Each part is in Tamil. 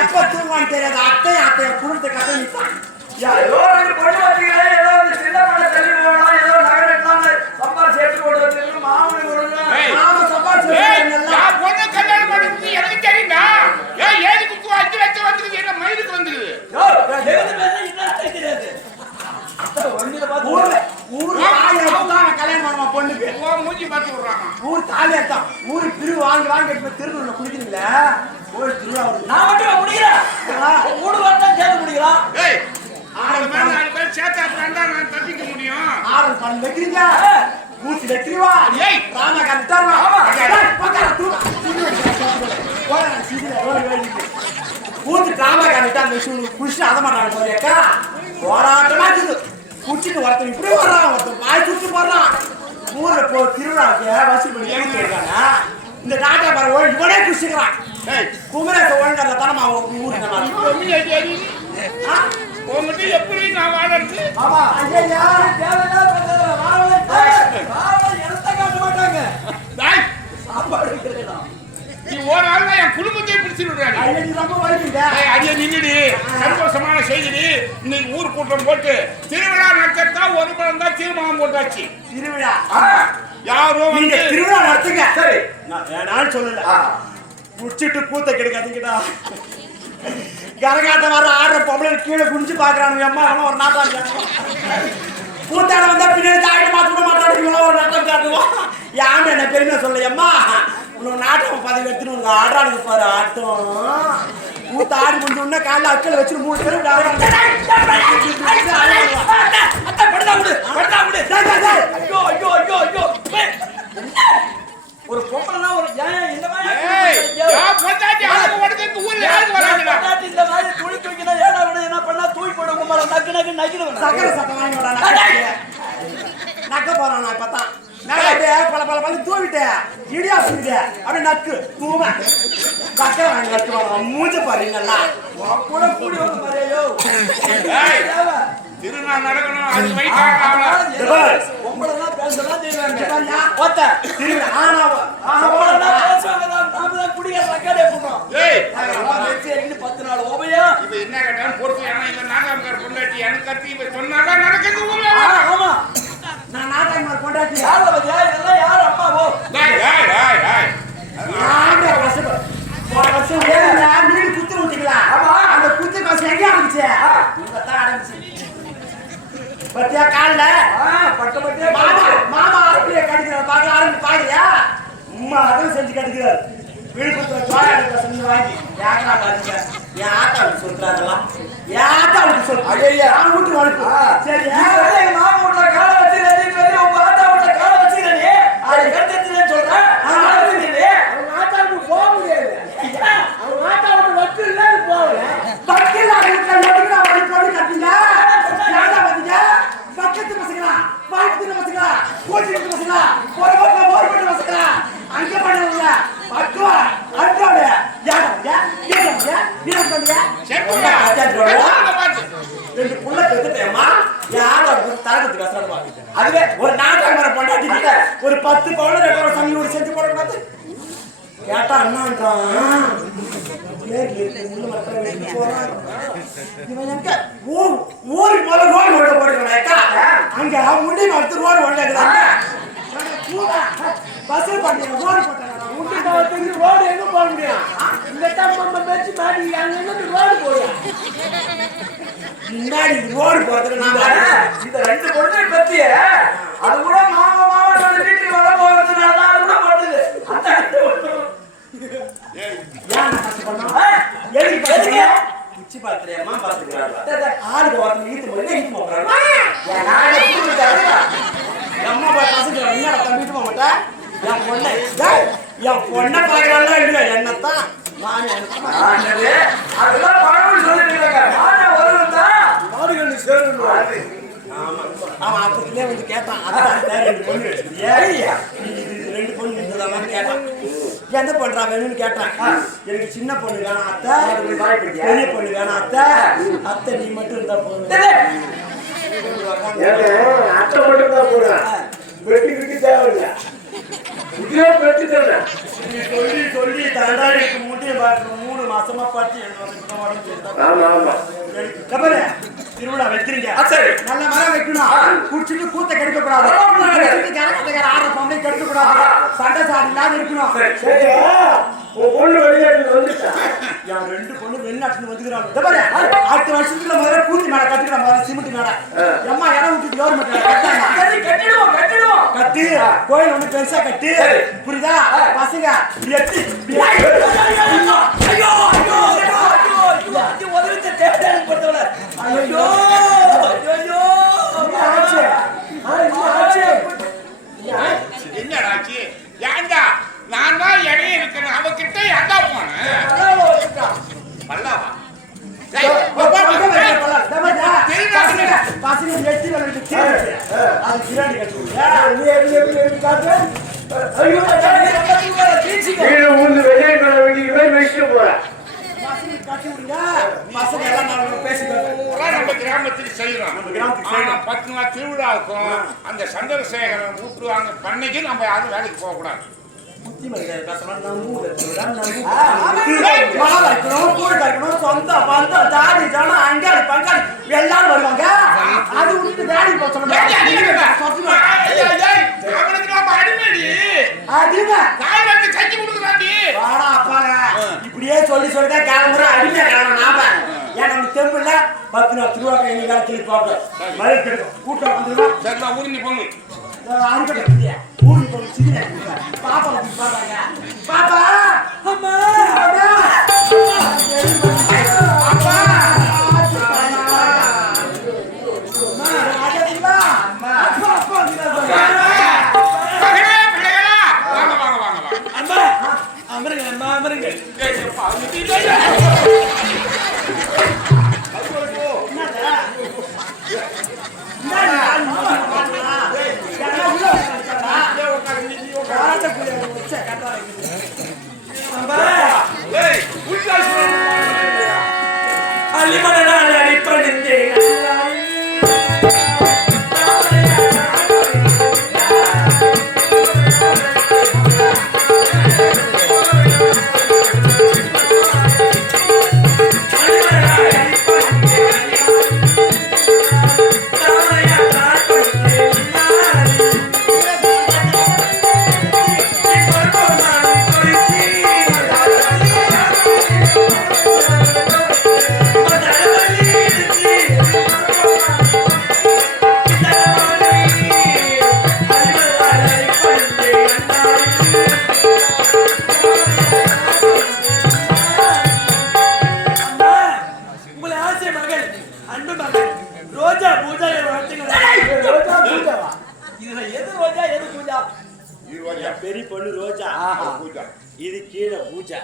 எப்ப தூங்குவான்னு தெரியாது. அத்தைய குடும்பத்தை கதை நிற்பான். ஏதோ பொண்ணு வச்சுக்கிறேன், ஏதோ சின்ன பண்ண தள்ளி போகலாம், ஏதோ நகை வெட்டலாம், சம்பாதி சேர்த்து போட்டு வச்சிருக்கணும், மாமனு கொடுங்க. மாம சம்பாதிச்சு பொண்ணு கல்யாணம் பண்ணி எனக்கு தெரியுமா? ஏன் 7 லட்சம் வந்துருக்கு, என்ன மயிலுக்கு வந்துருக்குது? கல்யாணம் பண்ணுமா பொண்ணுக்கு மூஞ்சி பார்த்து விடுறாங்க. ஊர் தாலி எடுத்தான். ஊரு திரு வாங்கி திருநூல்ல குடிக்கிறீங்களா? ஒரு திருவிழா நான் மட்டும் முடிக்கிறேன். மூணு வாரம் தான் சேர்த்து முடிக்கலாம். 4 பேர் சேர்த்தா நான் தப்பிக்க முடியும். 6 பணம் வைக்கிறீங்க, ஊசி வைக்கிறீவா? ராமா கண்டுட்டாருவா. ஊத்து ராமா கண்டுட்டா அந்த குடிச்சு அதை மாட்டாங்க போறியாக்கா. போராட்டமா இருக்குது. குடிச்சிட்டு ஒருத்தன் இப்படி வர்றான், ஒருத்தன் பாய் சுட்டு போடுறான். ஊர்ல போ திருவிழாவுக்கு வசூல் பண்ணி ஏறிருக்காங்க. இந்த டாட்டா பாரு இவனே குடிச்சுக்கிறான். குமரேச ஒழுங்கல தானமா ஊருக்கு உங்ககிட்ட எப்படி நான் வாழறது? ஆமா ஐயா நீ ஒரு ஆள் என் குடும்பத்தை பிடிச்சு விடுறாங்க. அடியே நின்னுடி, சந்தோஷமான செய்தி. இன்னைக்கு ஊர் கூட்டம் போட்டு திருவிழா நடத்தா ஒரு படம் தான் தீர்மானம் போட்டாச்சு. திருவிழா யாரும் நீங்க திருவிழா நடத்துங்க. சரி நான் சொல்லல, குடிச்சிட்டு கூத்த கிடைக்காதீங்கடா. கரகாட்டம் வர ஆடுற பொம்பளை கீழே குடிச்சு பாக்குறானுங்க. அம்மா ஒரு நாட்டாங்க கூத்தாட வந்தா பின்னாடி தாயிட்டு மாத்த மாட்டாடுங்களா ஒரு நாட்டம் காட்டுவோம். யாரு என்ன பெருமை சொல்ல அம்மா உனக்கு நாட்டம் பதவி எடுத்துன்னு உங்க ஆடாடுக்கு பாரு ஆட்டம். கூத்த ஆடி முடிஞ்சோடனே காலைல அக்கல் வச்சுட்டு 3 பேரும் ஒரு பொம்பளைனா ஒரு இந்த மாதிரி துணி தூக்கினா ஏடா விட என்ன பண்ணா தூக்கி போட கும்பல நக்கு நக்கு நக்கிடுவேன். சக்கர சட்டம் வாங்கி நக்க போறான். நான் பார்த்தா பல பல பல தூவிட்டேன் இடியா சுடுது அப்படி நக்கு தூவ சக்கரை வாங்கி நட்டு வரோம். மூஞ்ச பாருங்களா கூட கூடி வந்து மாதிரியோ திருநா நடக்கணும். அது பொம்பளைலாம் பேசலாம் செய்வாங்க. குடிக்கிற சக்கரை போடுறோம். 10 நாள் ஓபையா இப்ப என்ன கேட்டாலும் பொறுப்பு. ஏன்னா இந்த நாகாமக்கார பொண்டாட்டி எனக்கு கத்தி இப்ப சொன்னாதான் நடக்குது ஊர்ல. ஆமா நான் நாட்டாய்மார் பொண்டாட்டி. யார பத்தியா இதெல்லாம் யார் அம்மாவோ? வீடு குத்து விட்டீங்களா? அந்த குத்து காசு எங்க ஆரம்பிச்சு? பத்தியா காலில் மாமா ஆரம்பிய கடிக்கிறார். பார்க்க ஆரம்பி பாக்குறியா? உம்மா அதுவும் செஞ்சு கடிக்கிறார். விழுப்புரத்துல சோழ செஞ்சு வாங்கி ஏக்கா பாருங்க. என் ஆத்தாவுக்கு சொல்றாங்கலாம். என் ஆத்தாவுக்கு சொல்றேன். நான் வீட்டு வளர்ப்பு. சரி எங்க மாமா வீட்டுல காலை வச்சு உங்க ஆத்தா வீட்டுல காலை வச்சுக்கிறே அதை கெடுத்துன்னு சொல்றேன். அவங்க ஆத்தாவுக்கு போக முடியாது. அவங்க ஆத்தாவுக்கு வக்கு இல்ல போகல. வக்கீல் வீட்டுல எதுக்கு நான் பொண்ணு கட்டிங்க? யாரா பாத்தீங்க? பக்கத்து பசங்களா, பாக்கத்து பசங்களா, கோச்சிட்டு பசங்களா, ஒரு பக்கம் போர் பண்ண பசங்களா, அங்க பண்ணுவாங்க. பக்குவா அட்டோட யாரா நீ பண்ணீங்க? செப்புடா ரெண்டு புள்ள பெத்துட்டேம்மா. யாரா தரகத்துக்கு கஷ்டம் பாக்குது. அதுவே ஒரு நாட்டை மர பொண்டாட்டி ஒரு 10 பவுன் 2 சங்கிலோட செஞ்சு போட கூடாது. கேட்டா அண்ணான்றான். ஊரு போல ரோடு ஓட போடுறாக்கா அங்க முடி மறுத்து ரோடு ஓடுறாங்க. பஸ் பண்ணி ரோடு போட்டாங்க. ரோடு எங்க போக முடியும்? இந்த தம்பம் பேச்சு மாடி அங்க ரோடு போடுறேன். முன்னாடி ரோடு போறதுக்கு இந்த 2 பொண்ணை பத்திய அது கூட மாமா வீட்டுக்கு வர போறதுனால அது கூட பண்ணுது. குச்சி பாத்துறியம்மா பாத்துக்கிறாங்க. ஆளுக்கு வரணும் ஈட்டு போய் ஈட்டு போறாங்க. அம்மா பசங்க என்ன தம்பிட்டு போக மாட்டேன். என் பொண்ணை பாக்குறாங்களா இல்லையா? என்னத்தான் அதெல்லாம் பழமொழி சொல்லிட்டு மாடுகள் சேருவாரு. அவன் அப்பத்துலேயே வந்து கேட்டான். அதான் 2 பொண்ணு எடுத்துக்கிறியா? 2 பொண்ணு இருந்ததான்னு கேட்டான். எந்த பொண்ணா வேணும்னு கேட்டான். எனக்கு சின்ன பொண்ணு வேணாம் அத்தை, பெரிய பொண்ணு வேணாம் அத்தை, அத்தை நீ மட்டும் இருந்தா போதும். அத்தை மட்டும் தான் போடுறேன். வெட்டி தேவையில்லை. பெட்டி சொல்லி சொல்லி தண்டாடி முட்டையை பார்க்கணும் 3 மாசமா பார்த்து திருவிழா வைக்கிறீங்க நல்ல மரம் வைக்கணும் குடிச்சிட்டு கூத்த கெடுக்க கூடாது ஆடுற பொம்பளை கெடுக்க கூடாது சண்டை சாடி இல்லாத இருக்கணும் பொண்ணு வெளிநாட்டுல வந்துட்டா என் 2 பொண்ணு வெளிநாட்டுல வந்துக்கிறாங்க அடுத்த வருஷத்துல முதல்ல பூர்த்தி மேல கட்டுக்கிறேன் முதல்ல சிமெண்ட் மேல அம்மா இடம் விட்டு கவர்மெண்ட் கட்டி கோயில் ஒண்ணு பெருசா கட்டி புரியுதா பசங்க எத்தி என்னடாச்சு ஏண்டா நான் தான் இடையே இருக்கிறேன் அவகிட்ட ஏண்டா போனேன் பல்லாவா பசங்க எத்தி விளையாட்டு அது கிராடி கட்டுவீங்க நம்ம கிராமத்துக்கு செய்யறோம் 10 நாள் திருவிழாவுக்கும் அந்த சந்திரசேகரன் விட்டுருவாங்க பண்ணைக்கு நம்ம யாரும் வேலைக்கு போக கூடாது சொந்த பந்தம் ஜாதி ஜனம் அங்காடி பங்காளி எல்லாரும் வருவாங்க அது விட்டு வேலைக்கு போக சொல்லுங்க கஞ்சி கொடுக்குறாண்டி இப்படியே சொல்லி சொல்லிதான் கிளம்புற அடிமை கிளம்புற நாம ஏன் நம்ம தெம்பிள்ல 10 நாள் திருவாக்க எங்க கிளி போட்டோம் மழை கிடைக்கும் கூட்டம் வந்துடும் சரிங்களா ஊரிஞ்சு போங்க ஊருக்கு போய் சின்ன பாப்பா பாப்பாங்க பாப்பா அம்மா பெரிய பொண்ணு ரோஜா இது கீழே பூஜா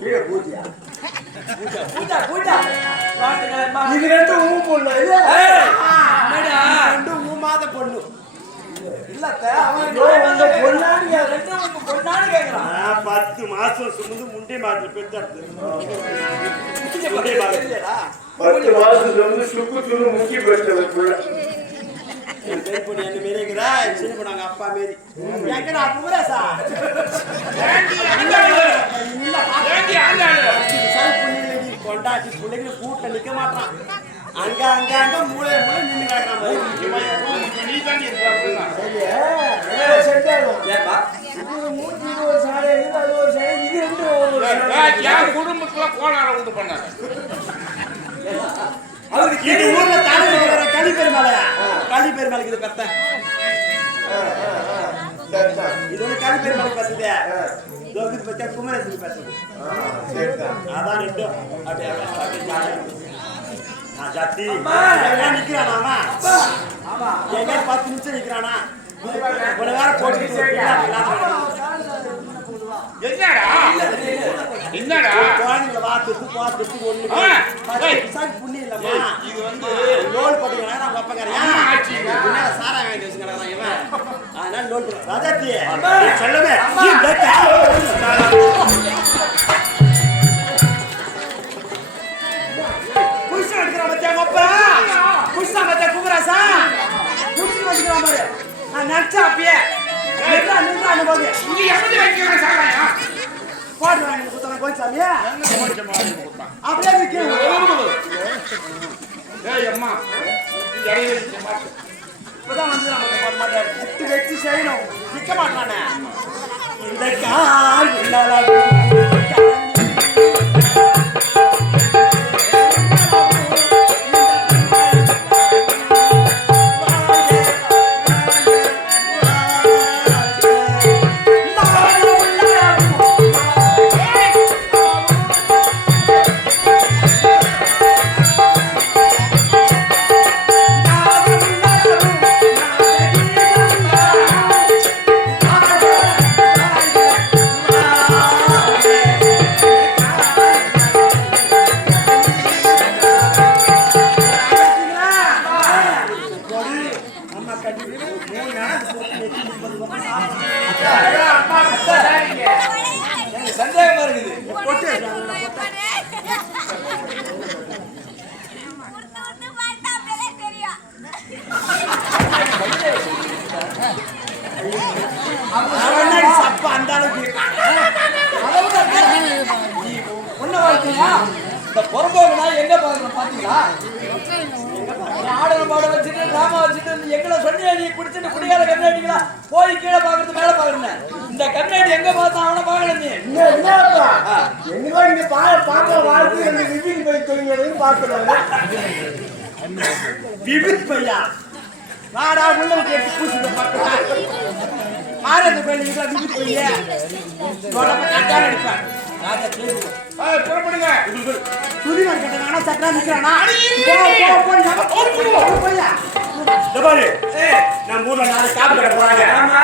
கீழே பூஜா பூஜா பூஜா பூஜா இது 2 ஊ பொண்ணு இல்ல என்னடா 2 ஊ மாத பொண்ணு இல்லத்த அவன் உங்க பொண்ணானி 2 உங்க பொண்ணானி கேக்குறான் 10 மாசம் சுமந்து முண்டை மாதிரி பெத்தறது முண்டை மாதிரி இல்லடா 10 மாசம் சுமந்து சுக்கு சுக்கு முக்கி பெத்தறது புள்ள பெரிய பொண்ணு என்ன மேரிங்கறா சின்ன பொண்ணாங்க அப்பா மேரி எங்கடா புரசா ஏண்டி ஆண்டாளு இல்ல ஏண்டி ஆண்டாளு சாய் புள்ளிலடி கொண்டாடி புள்ளைங்க கூட்ட நிக்க மாட்டான் அங்க அங்க அங்க மூளை மூளை நின்னு கேக்குறான் மாதிரி நீ தான் இருக்கா சரியா செட்டானோ ஏப்பா இது மூஞ்சி ஒரு சாடை இது அது ஒரு சாடை இது ரெண்டு யார் குடும்பத்துல கோளாற உண்டு பண்ணாங்க அவருக்கு இந்த ஊர்ல தானே இருக்கிற களி பெருமாள் இது பெத்த இது ஒரு களி பெருமாள் பேசுதே லோகத்து பத்தியா குமரேசன் பேசுது அதான் ரெண்டு அப்படியே ஜாத்தி நிக்கிறானா ஆமா எங்க 10 நிமிஷம் நிக்கிறானா ஒரு வாரம் போட்டு என்னடா குழந்தைங்களை பார்த்துட்டு ஒண்ணு புண்ணி இல்லம்மா இது வந்து லோல் போட்டுக்கிறாங்க நம்ம அப்பங்காரன் சாரா வாங்கி வச்சுக்கிறான் இவன் அதனால லோல் ராஜாத்தி சொல்லுமே குஷா எடுக்கிற மத்தியா அப்பா குஷா மத்தியா குமராசா குஷி வச்சுக்கிறான் பாரு நான் நச்சா அப்படியே நின்றா அனுபவி இங்க எப்படி வைக்கிறேன் சாராயா என்ன கொஞ்சம் மாதிரி கொடுப்பான். அப்படியே நிற்கும். ஏய் அம்மா இடையில நிக்க மாட்டேன். இப்பதான் வந்து நமக்கு பண்ண மாட்டாரு. குத்து வச்சு செய்யணும். நிற்க மாட்டானே. இந்த கால் சந்தேகமா இருக்குது. சப்பா அந்த அளவுக்கு ஒண்ணு வாழ்க்கையா இந்த புறம்போக்குனா எங்க பாக்கணும் பாத்தீங்களா? ஆடல் பாட வச்சுட்டு டிராமா வச்சுட்டு எங்களை சொன்னியா நீ குடிச்சிட்டு குடியால கண்ணாடிங்களா போய் கீழே பாக்குறது மேல பாக்குறேன். இந்த கண்ணாடி எங்க பார்த்தா அவனை பாக்கல நீ. என்னப்பா என்னவா இங்க பாக்க வாழ்க்கை அந்த விபின் போய் தொழில் பார்க்கறாங்க. விபின் பையா வாடா உள்ள எடுத்து பூசிட்டு பாக்கறா. மாரது பையில விபின் பையா தோடமா கட்டால அடிப்பான். ராஜா கேக்குது. ஏய் புறப்படுங்க. துணிவன் கட்டறானா சட்டா நிக்கறானா? போ நம்ம பையா. டபாலே நான் ஊர்ல நாளை காபி கடை போறாங்க. ஆமா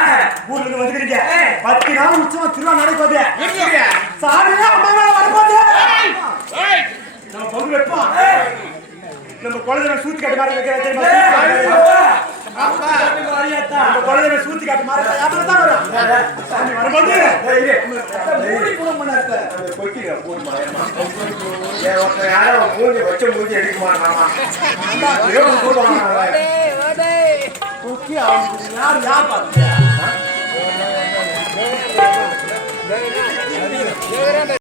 ஊர்ல இருந்து வந்துக்கிறீங்க. 10 நாள் நிச்சயமா திருவிழா நடக்குது. நிறுத்துங்க. சாமியா அம்மா வரப்போகுது. ஏய் நம்ம பொங்கல் வைப்போம். நம்ம குழந்தை சூத்தி காட்டு மாதிரி வைக்கிற தெரியுமா? அப்பா மாரியாத்தா நம்ம குழந்தை சூத்தி காட்டு மாதிரி யாத்திரை தான் வரும். சாமி வரும்போது மூடி குணம் பண்ணாத கொக்கிங்க போட்டு மாயமா ஏன் ஒருத்தர் யாரும் மூஞ்சி வச்ச மூஞ்சி எடுக்க மாட்டாமா கொக்கி அவங்க யார் பாத்து